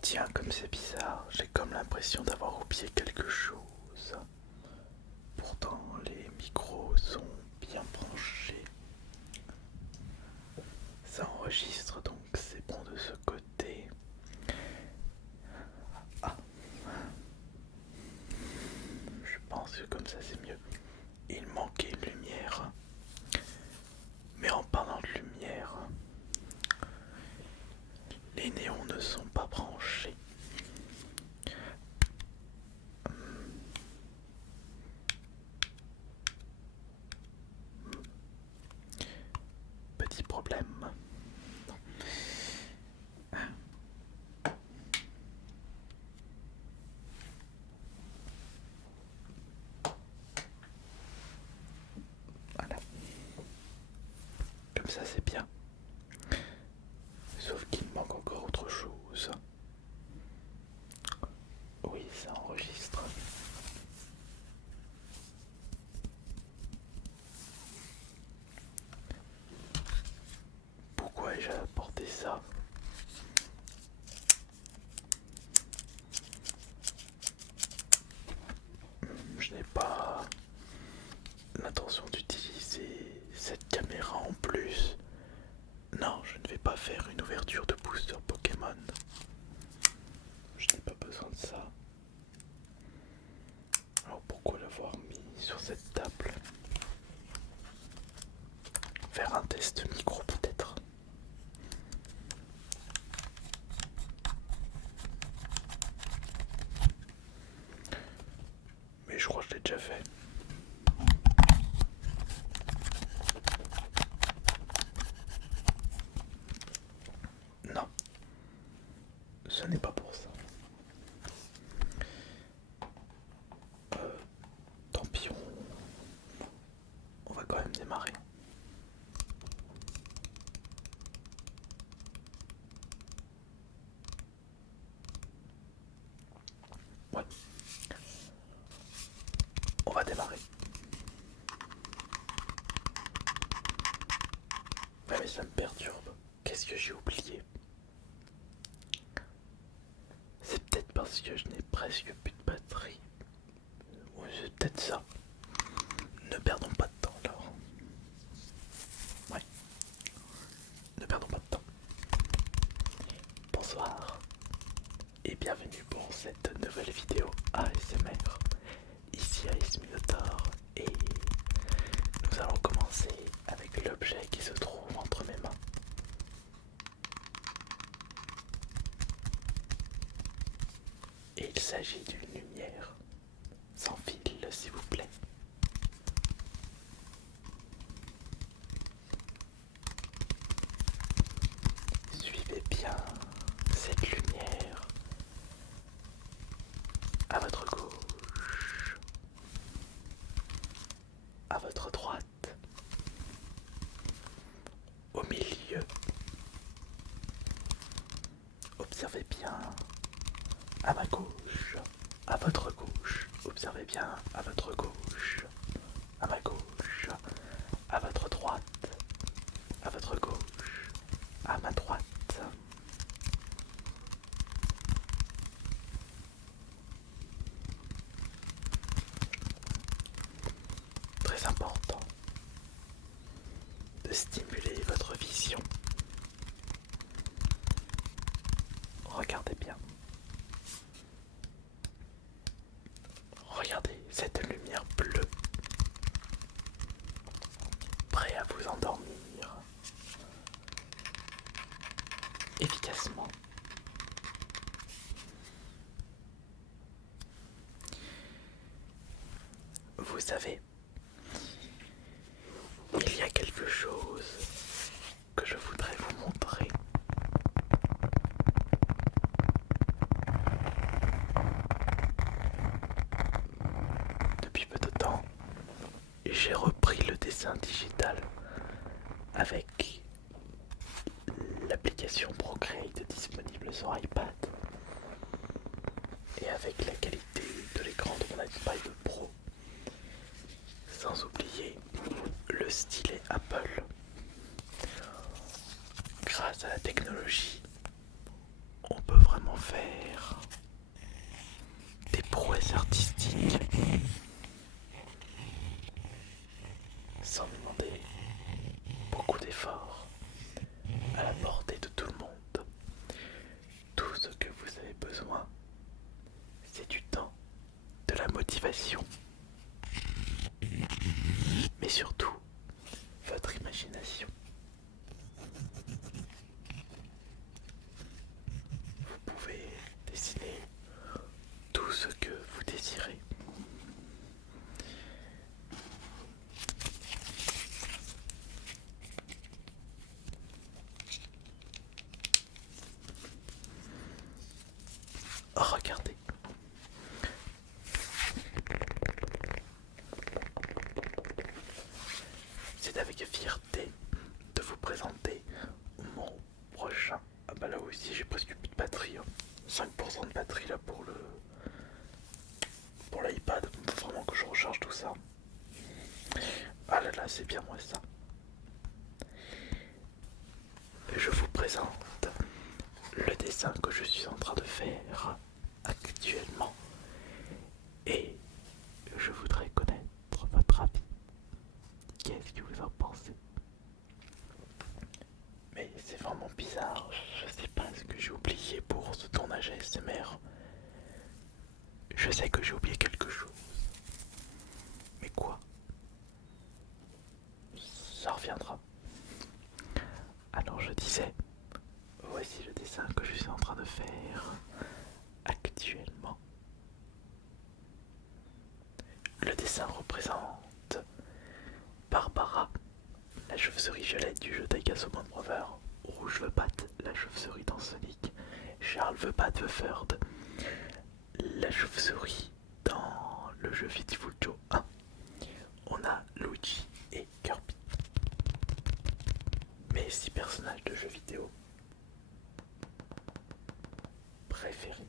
Tiens, comme c'est bizarre, j'ai comme l'impression d'avoir oublié quelque chose. Pourtant, les micros sont bien branchés. Ça enregistre donc c'est bon de ce côté. Ah, je pense que comme ça c'est mieux. Il manquait une lumière. Mais en parlant de lumière, les néons ne sont pas branchés. Petit problème. Voilà. Comme ça c'est bien. Sauf qu'il me manque encore autre chose. Oui, ça enregistre. Pourquoi ai-je apporté ça? Je n'ai pas l'intention d'utiliser cette caméra en plus. Non, je ne vais pas faire une ouverture de booster Pokémon. Je n'ai pas besoin de ça. Alors pourquoi l'avoir mis sur cette table? Faire un test micro peut-être. Mais je crois que je l'ai déjà fait. Non, ce n'est pas pour ça. Tant pis, on va quand même démarrer. Ouais, on va démarrer. Ouais, mais ça me perturbe. Qu'est-ce que j'ai oublié? C'est peut-être parce que je n'ai presque plus de batterie. Ouais, c'est peut-être ça. Ne perdons pas de temps alors. Ouais, ne perdons pas de temps. Bonsoir et bienvenue pour cette nouvelle vidéo ASMR. Ici Ice Minotaur et nous allons commencer avec l'objet qui se trouve entre mes mains. Et il s'agit d'une lumière sans fil, s'il vous plaît. Suivez bien cette lumière à votre gauche, à votre droite, au milieu. Observez bien à ma gauche, à votre gauche. Observez bien à votre gauche, à ma gauche, à votre droite, à votre gauche, à ma droite. Très important de stimuler votre vision. Regardez bien. Regardez cette lumière bleue, prêt à vous endormir efficacement. Vous savez, il y a quelque chose que je voudrais vous montrer. Depuis peu de temps, j'ai repris le dessin digital avec l'application Procreate disponible sur iPad et avec la qualité de l'écran de mon iPad Pro, sans oublier le stylet Apple. Grâce à la technologie, on peut vraiment faire regardez. C'est avec fierté de vous présenter mon prochain. Ah bah là aussi j'ai presque plus de batterie. 5% de batterie là pour l'iPad. Faut vraiment que je recharge tout ça. Ah là là, c'est bien moi ça. Je vous présente le dessin que je suis en train de faire actuellement. Et je voudrais connaître votre avis. Qu'est-ce que vous en pensez? Mais c'est vraiment bizarre, je sais pas ce que j'ai oublié pour ce tournage ASMR. Je sais que j'ai oublié quelque chose. Mais quoi? Ça reviendra. Alors je disais, voici le dessin que je suis en train de faire actuellement. Le dessin représente Barbara, la chauve-souris Gelette du jeu Daigaso Band Brother, Rouge the Bat, la chauve-souris dans Sonic, Charles the Bat the Third, la chauve-souris dans le jeu Beautiful Joe 1. On a Luigi et Kirby. Mes 6 personnages de jeux vidéo préférés.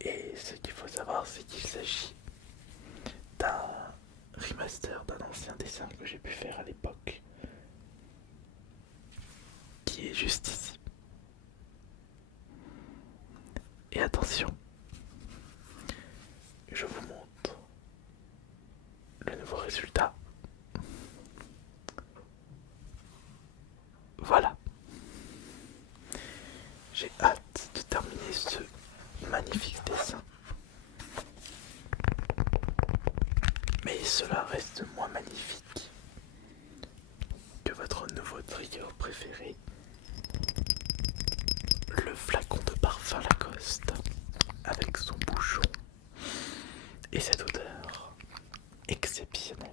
Et ce qu'il faut savoir, c'est qu'il s'agit d'un remaster d'un ancien dessin que j'ai pu faire à l'époque, qui est juste ici. Et attention, je vous montre le nouveau résultat. Voilà. J'ai hâte de terminer ce magnifique dessin. Mais cela reste moins magnifique que votre nouveau trigger préféré, le flacon de parfum Lacoste avec son bouchon et cette odeur exceptionnelle.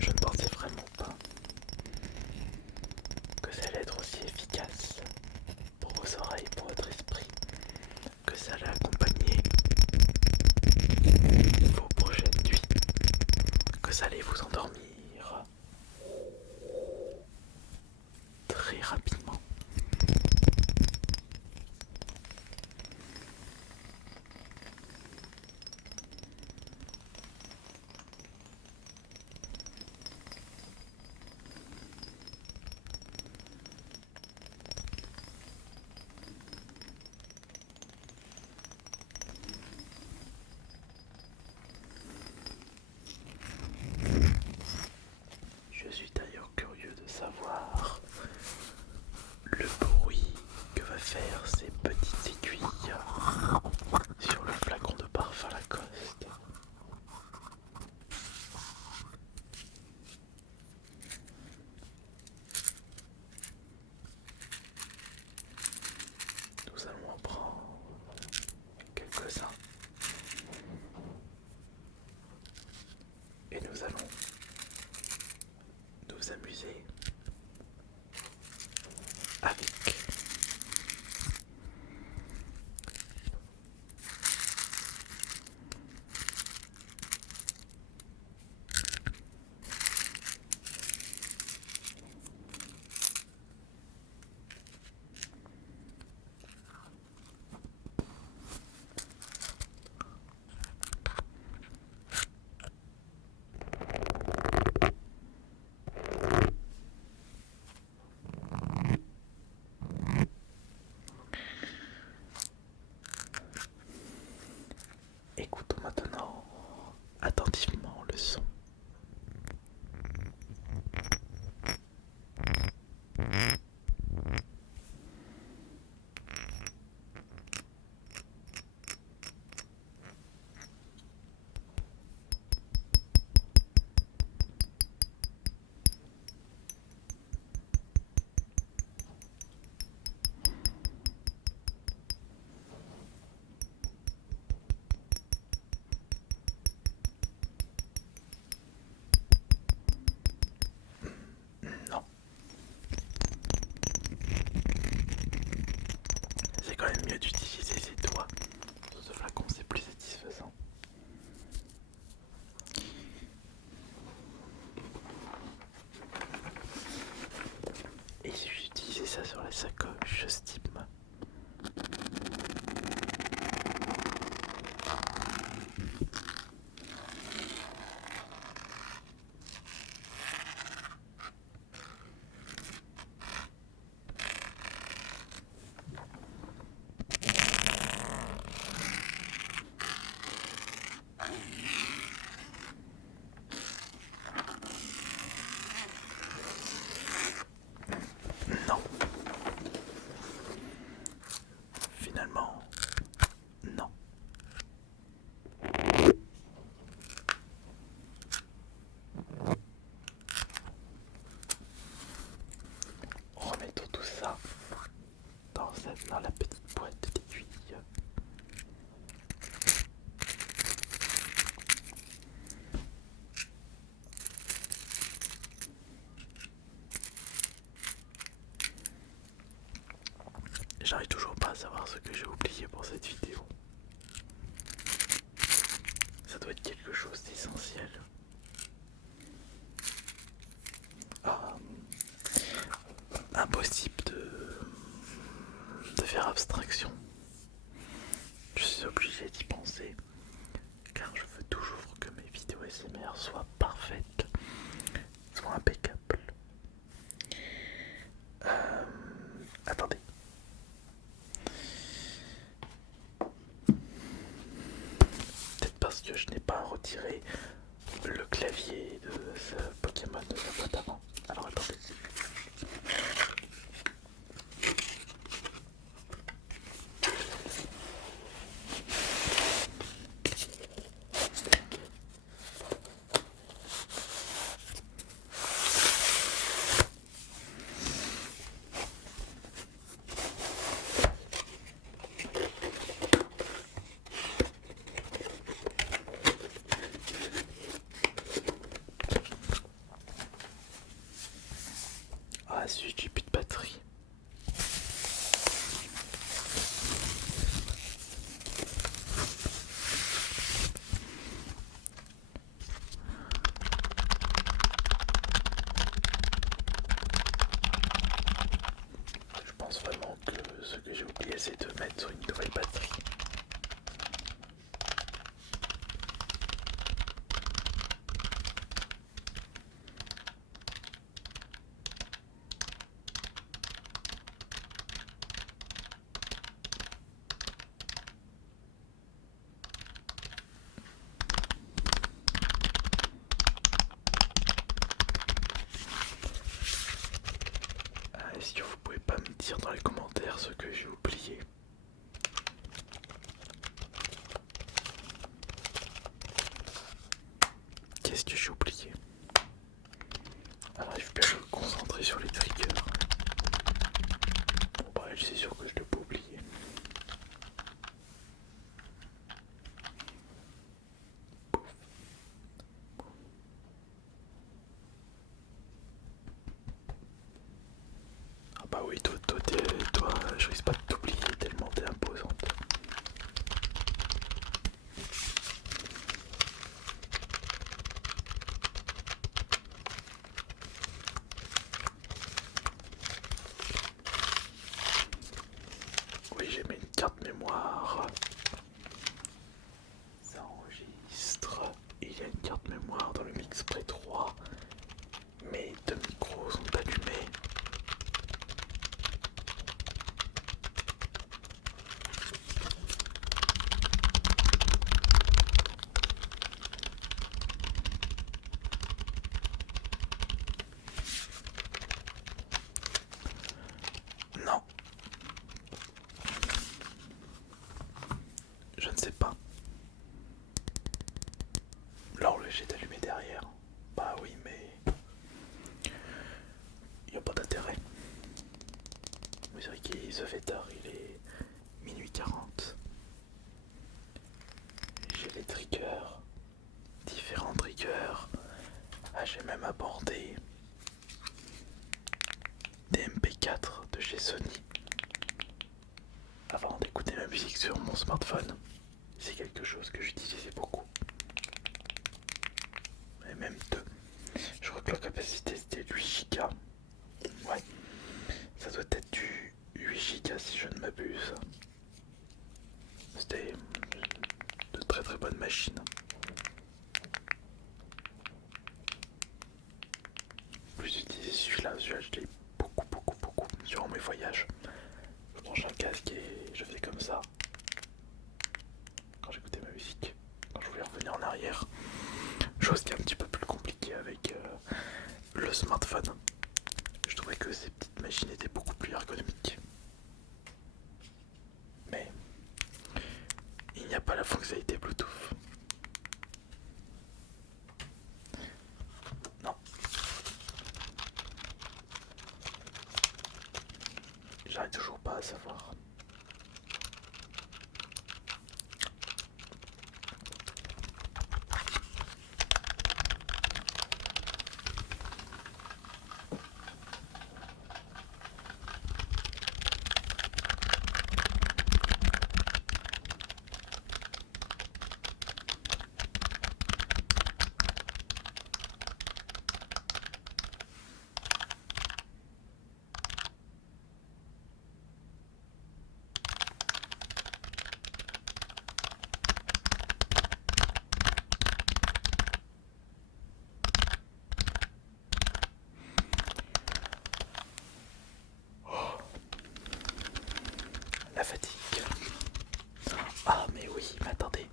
Je ne pensais vraiment pas que ça allait être aussi efficace pour vos oreilles, pour votre esprit, que ça allait accompagner vos prochaines nuits, que ça allait vous endormir très rapidement. quand même mieux d'utiliser ses doigts. Sur ce flacon, c'est plus satisfaisant. Et j'ai utilisé ça sur la sacoche Steam. Non. Finalement, non. Remettons tout ça dans la petite boîte d'aiguilles. J'arrive toujours pas à savoir ce que j'ai oublié pour cette vidéo. Ça doit être quelque chose d'essentiel. Ah, impossible de faire abstraction. Je suis obligé d'y penser, car je veux toujours que mes vidéos ASMR soient parfaites, soient impeccables. Attendez. Peut-être parce que je n'ai pas retiré le clavier de ce Pokémon de la boîte avant. Alors attendez. Ah si, j'ai plus de batterie. Je pense vraiment que ce que j'ai oublié, c'est de mettre sur une nouvelle batterie. Est-ce que vous pouvez pas me dire dans les commentaires ce que j'ai oublié? Qu'est-ce que j'ai oublié? Alors, je peux me concentrer sur les triggers. Bon bah, c'est sûr que je l'ai pas oublié. Ah bah oui, toi, je risque pas de t'oublier tellement t'es imposante. Oui, j'ai mis une carte mémoire. Ça enregistre. Il y a une carte mémoire dans le Mixplay 3. Mes deux micros sont allumés. Non. Je ne sais pas. L'horloger est allumé derrière. Bah oui, mais il n'y a pas d'intérêt. Vous savez qu'il se fait tard, il est minuit 40. J'ai les triggers, différents triggers. Ah, j'ai même abordé des MP4 de chez Sony. Avant smartphone, c'est quelque chose que j'utilisais beaucoup. Et même deux. Je crois que la capacité c'était 8 Go. Ouais, ça doit être du 8 Go si je ne m'abuse. C'était de très très bonnes machines. Plus j'utilisais celui-là, je l'ai beaucoup durant mes voyages. Je branche un casque et je faisais comme ça quand j'écoutais ma musique, quand je voulais revenir en arrière. Chose qui est un petit peu plus compliquée avec le smartphone. Je trouvais que ces petites machines étaient beaucoup plus ergonomiques. Mais il n'y a pas la fonctionnalité Bluetooth. Non. J'arrive toujours pas à savoir. La fatigue. Ah mais oui, mais attendez.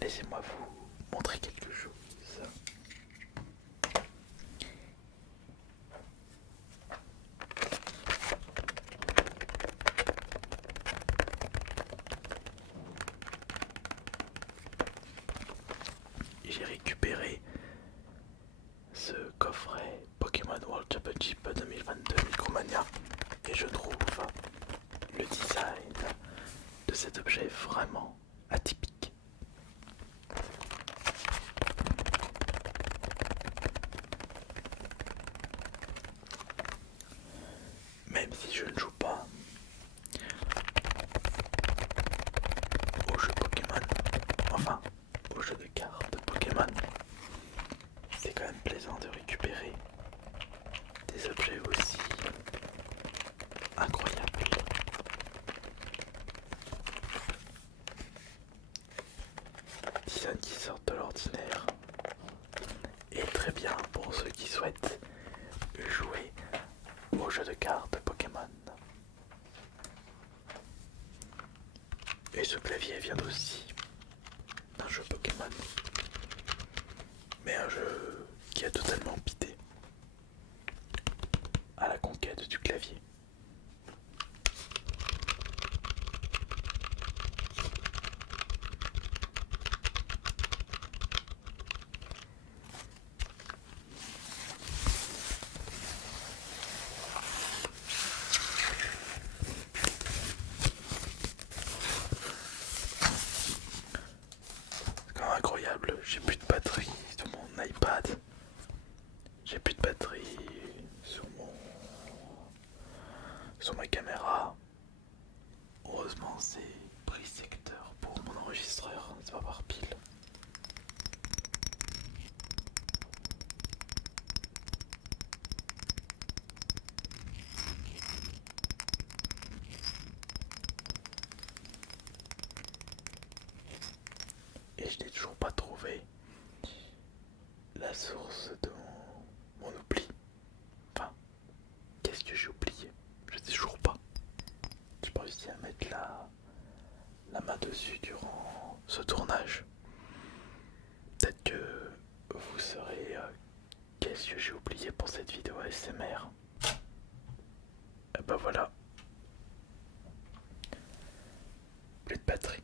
Laissez-moi vous montrer quelque chose. J'ai récupéré ce coffret Pokémon World Championship 2022 Micromania et je trouve le design de cet objet vraiment atypique. Même si je ne joue pas au jeu Pokémon, enfin au jeu de cartes Pokémon, c'est quand même plaisant de récupérer des objets aussi incroyables. Design qui sortent de l'ordinaire et très bien pour ceux qui souhaitent jouer au jeu de cartes Pokémon. Et ce clavier vient aussi d'un jeu Pokémon, mais un jeu qui a totalement pité à la conquête du clavier. C'est quand même incroyable, j'ai plus de batterie sur mon iPad, j'ai plus de batterie sur ma caméra. Heureusement c'est pris secteur pour mon enregistreur, c'est pas par pile. Et je n'ai toujours pas trouvé la source de mon oubli. Enfin, qu'est-ce que j'ai oublié? Je sais toujours pas. J'ai pas réussi à mettre la main dessus durant ce tournage. Peut-être que vous saurez qu'est-ce que j'ai oublié pour cette vidéo ASMR. Et ben voilà. Plus de batterie.